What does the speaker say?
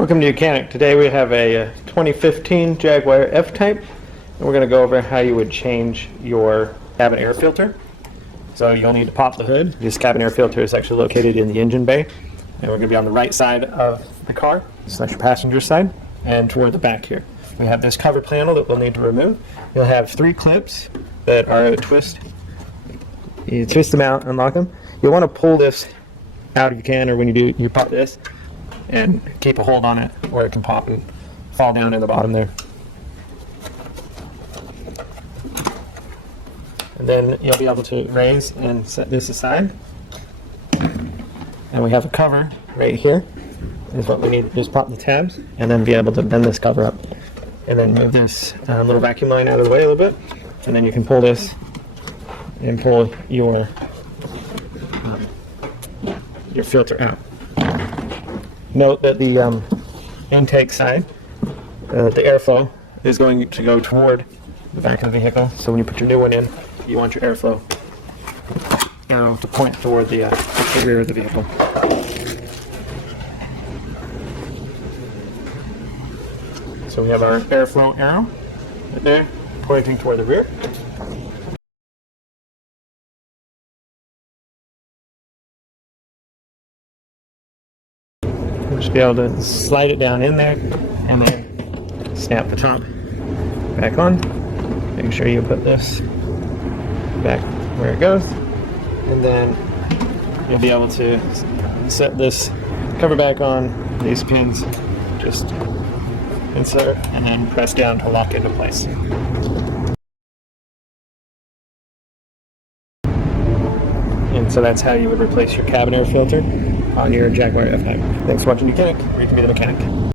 Welcome to YOUCANIC. Today we have a 2015 Jaguar F-Type, and we're going to go over how you would change your cabin air filter. So you'll need to pop the hood. This cabin air filter is actually located in the engine bay, and we're going to be on the right side of the car. So that's your passenger side, and toward the back here. We have this cover panel that we'll need to remove. You'll have 3 clips that are a twist. You twist them out, unlock them. You'll want to pull this out if you can, or when you do, you pop this and keep a hold on it, or it can pop and fall down in the bottom there. And then you'll be able to raise and set this aside. And we have a cover right here. Is what we need. Just pop the tabs and then be able to bend this cover up. And then move this little vacuum line out of the way a little bit. And then you can pull this and pull your filter out. Note that the intake side, the airflow is going to go toward the back of the vehicle. So when you put your new one in, you want your airflow arrow to point toward the rear of the vehicle. So we have our airflow arrow right there, pointing toward the rear. Just be able to slide it down in there and then snap the top back on. Make sure you put this back where it goes, and then you'll be able to set this cover back on. These pins just insert and then press down to lock into place. And so that's how you would replace your cabin air filter on your Jaguar F-Type. Thanks for watching YOUCANIC, where you can be the mechanic.